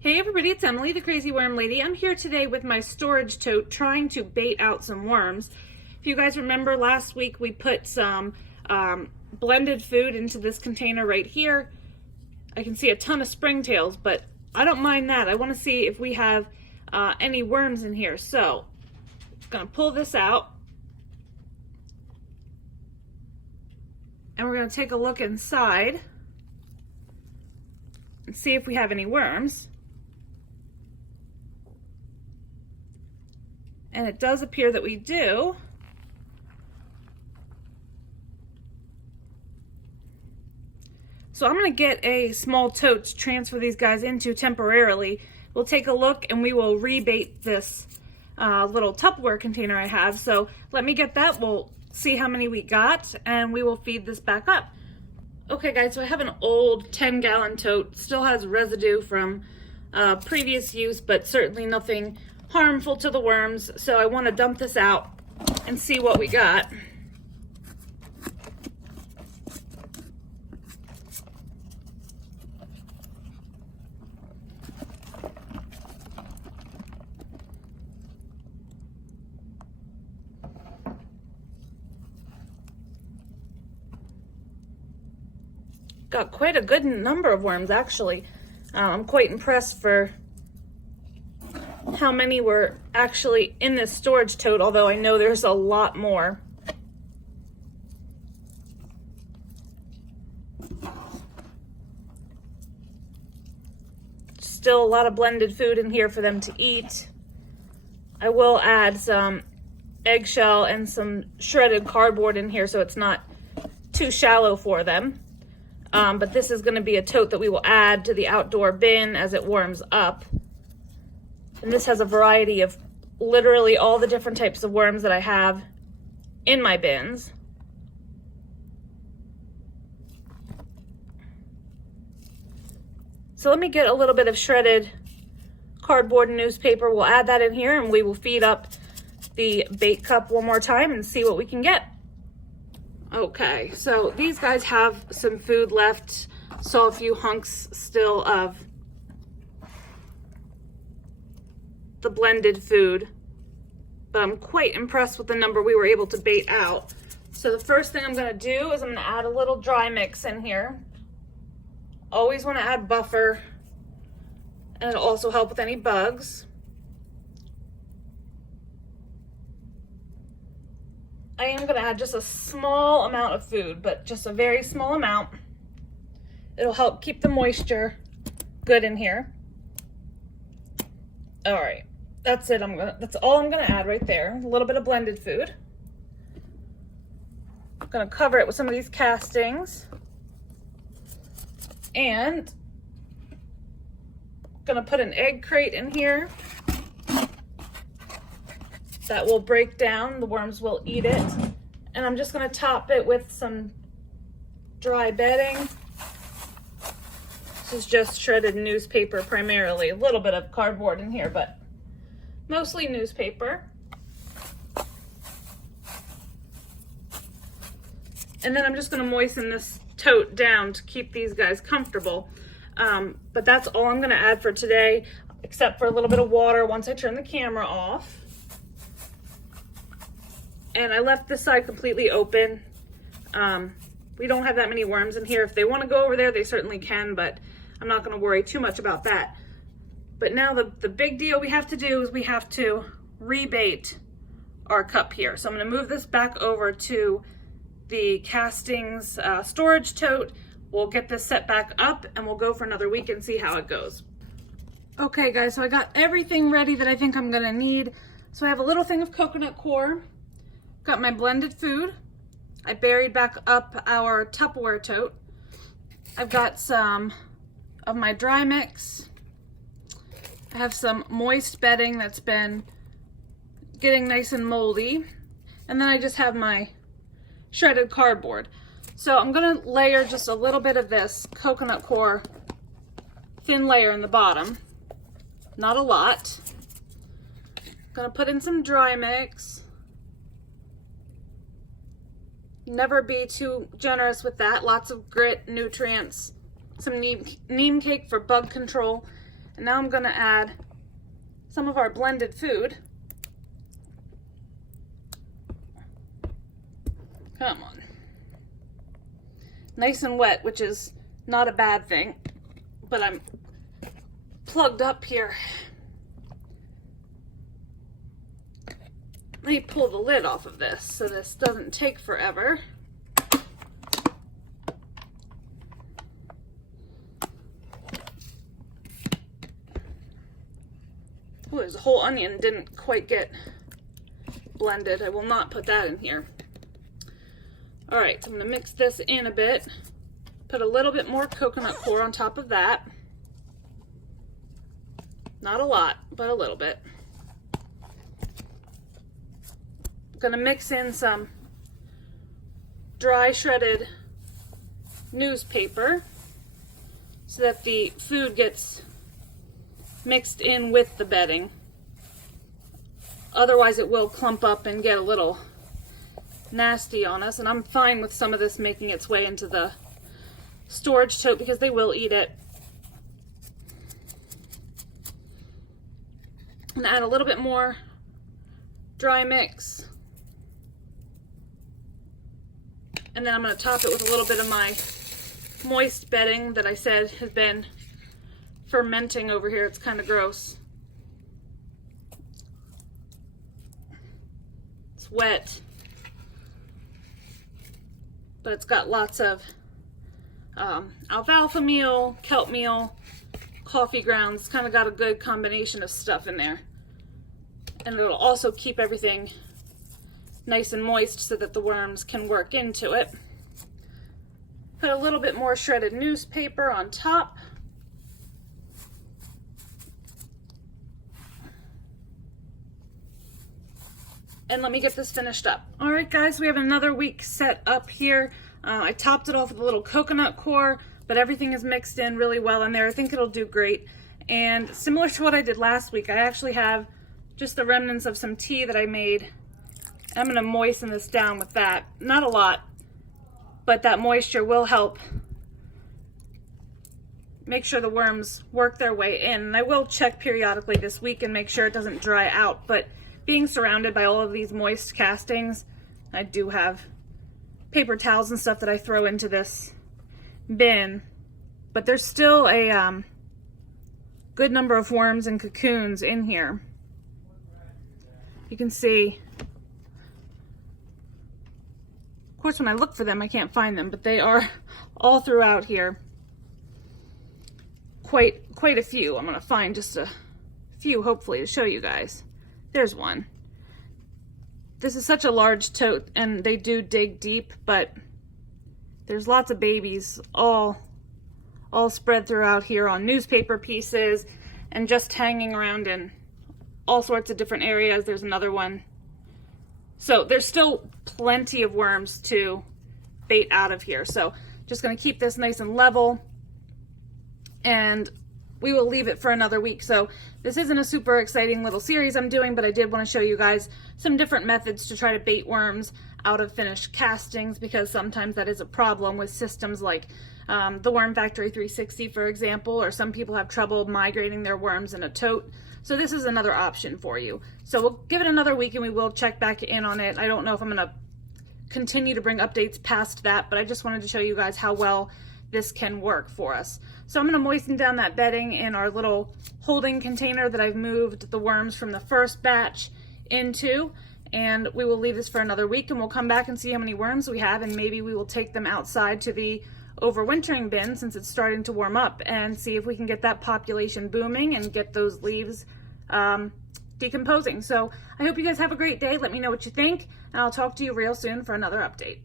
Hey everybody, it's Emily, the Crazy Worm Lady. I'm here today with my storage tote trying to bait out some worms. If you guys remember last week, we put some blended food into this container right here. I can see a ton of springtails, but I don't mind that. I want to see if we have any worms in here. So, I'm going to pull this out. And we're going to take a look inside and see if we have any worms. And it does appear that we do. So I'm going to get a small tote to transfer these guys into temporarily. We'll take a look and we will rebait this little Tupperware container I have. So let me get that. We'll see how many we got and we will feed this back up. Okay guys, so I have an old 10-gallon tote. Still has residue from previous use, but certainly nothing harmful to the worms. So I want to dump this out and see what we got. Got quite a good number of worms actually. I'm quite impressed for how many were actually in this storage tote, although I know there's a lot more. Still a lot of blended food in here for them to eat. I will add some eggshell and some shredded cardboard in here so it's not too shallow for them. But this is going to be a tote that we will add to the outdoor bin as it warms up. And this has a variety of literally all the different types of worms that I have in my bins. So let me get a little bit of shredded cardboard and newspaper. We'll add that in here and we will feed up the bait cup one more time and see what we can get. Okay, so these guys have some food left. Saw a few hunks still of the blended food, but I'm quite impressed with the number we were able to bait out. So the first thing I'm going to do is I'm going to add a little dry mix in here. Always want to add buffer, and it'll also help with any bugs. I am going to add just a small amount of food, but just a very small amount. It'll help keep the moisture good in here. All right, that's it. That's all I'm gonna add right there. A little bit of blended food. I'm gonna cover it with some of these castings. And I'm gonna put an egg crate in here. That will break down, the worms will eat it. And I'm just gonna top it with some dry bedding. This is just shredded newspaper primarily. A little bit of cardboard in here, but mostly newspaper. And then I'm just gonna moisten this tote down to keep these guys comfortable. But that's all I'm gonna add for today, except for a little bit of water once I turn the camera off. And I left this side completely open. We don't have that many worms in here. If they want to go over there, they certainly can, but I'm not going to worry too much about that. But now the big deal we have to do is we have to rebait our cup here. So I'm going to move this back over to the castings storage tote. We'll get this set back up and we'll go for another week and see how it goes. Okay guys, so I got everything ready that I think I'm going to need. So I have a little thing of coconut coir. Got my blended food. I buried back up our Tupperware tote. I've got some of my dry mix. I have some moist bedding that's been getting nice and moldy. And then I just have my shredded cardboard. So I'm gonna layer just a little bit of this coconut coir thin layer in the bottom. Not a lot. Gonna put in some dry mix. Never be too generous with that. Lots of grit, nutrients, some neem cake for bug control, And now I'm gonna add some of our blended food. Come on. Nice and wet, which is not a bad thing, but I'm plugged up here. Let me pull the lid off of this so this doesn't take forever. Oh, there's a whole onion, didn't quite get blended. I will not put that in here. All right, so I'm gonna mix this in a bit. Put a little bit more coconut coir on top of that. Not a lot, but a little bit. I'm gonna mix in some dry shredded newspaper so that the food gets mixed in with the bedding. Otherwise it will clump up and get a little nasty on us, and I'm fine with some of this making its way into the storage tote because they will eat it. And add a little bit more dry mix. And then I'm going to top it with a little bit of my moist bedding that I said has been fermenting over here. It's kind of gross. It's wet, but it's got lots of alfalfa meal, kelp meal, coffee grounds. It's kind of got a good combination of stuff in there. And it'll also keep everything nice and moist so that the worms can work into it. Put a little bit more shredded newspaper on top. And let me get this finished up. All right, guys, we have another week set up here. I topped it off with a little coconut coir, but everything is mixed in really well in there. I think it'll do great. And similar to what I did last week, I actually have just the remnants of some tea that I made. I'm gonna moisten this down with that. Not a lot, but that moisture will help make sure the worms work their way in. And I will check periodically this week and make sure it doesn't dry out, but being surrounded by all of these moist castings, I do have paper towels and stuff that I throw into this bin, but there's still a good number of worms and cocoons in here. You can see, of course, when I look for them, I can't find them, but they are all throughout here. Quite a few. I'm gonna find just a few, hopefully, to show you guys. There's one. This is such a large tote, and they do dig deep, but there's lots of babies all spread throughout here on newspaper pieces and just hanging around in all sorts of different areas. There's another one. So there's still plenty of worms to bait out of here. So just gonna keep this nice and level, and we will leave it for another week. So this isn't a super exciting little series I'm doing, but I did want to show you guys some different methods to try to bait worms out of finished castings, because sometimes that is a problem with systems like the Worm Factory 360, for example, or some people have trouble migrating their worms in a tote. So this is another option for you. So we'll give it another week and we will check back in on it. I don't know if I'm gonna continue to bring updates past that, but I just wanted to show you guys how well this can work for us. So I'm gonna moisten down that bedding in our little holding container that I've moved the worms from the first batch into, and we will leave this for another week, and we'll come back and see how many worms we have, and maybe we will take them outside to the overwintering bin since it's starting to warm up, and see if we can get that population booming and get those leaves decomposing. So I hope you guys have a great day. Let me know what you think, and I'll talk to you real soon for another update.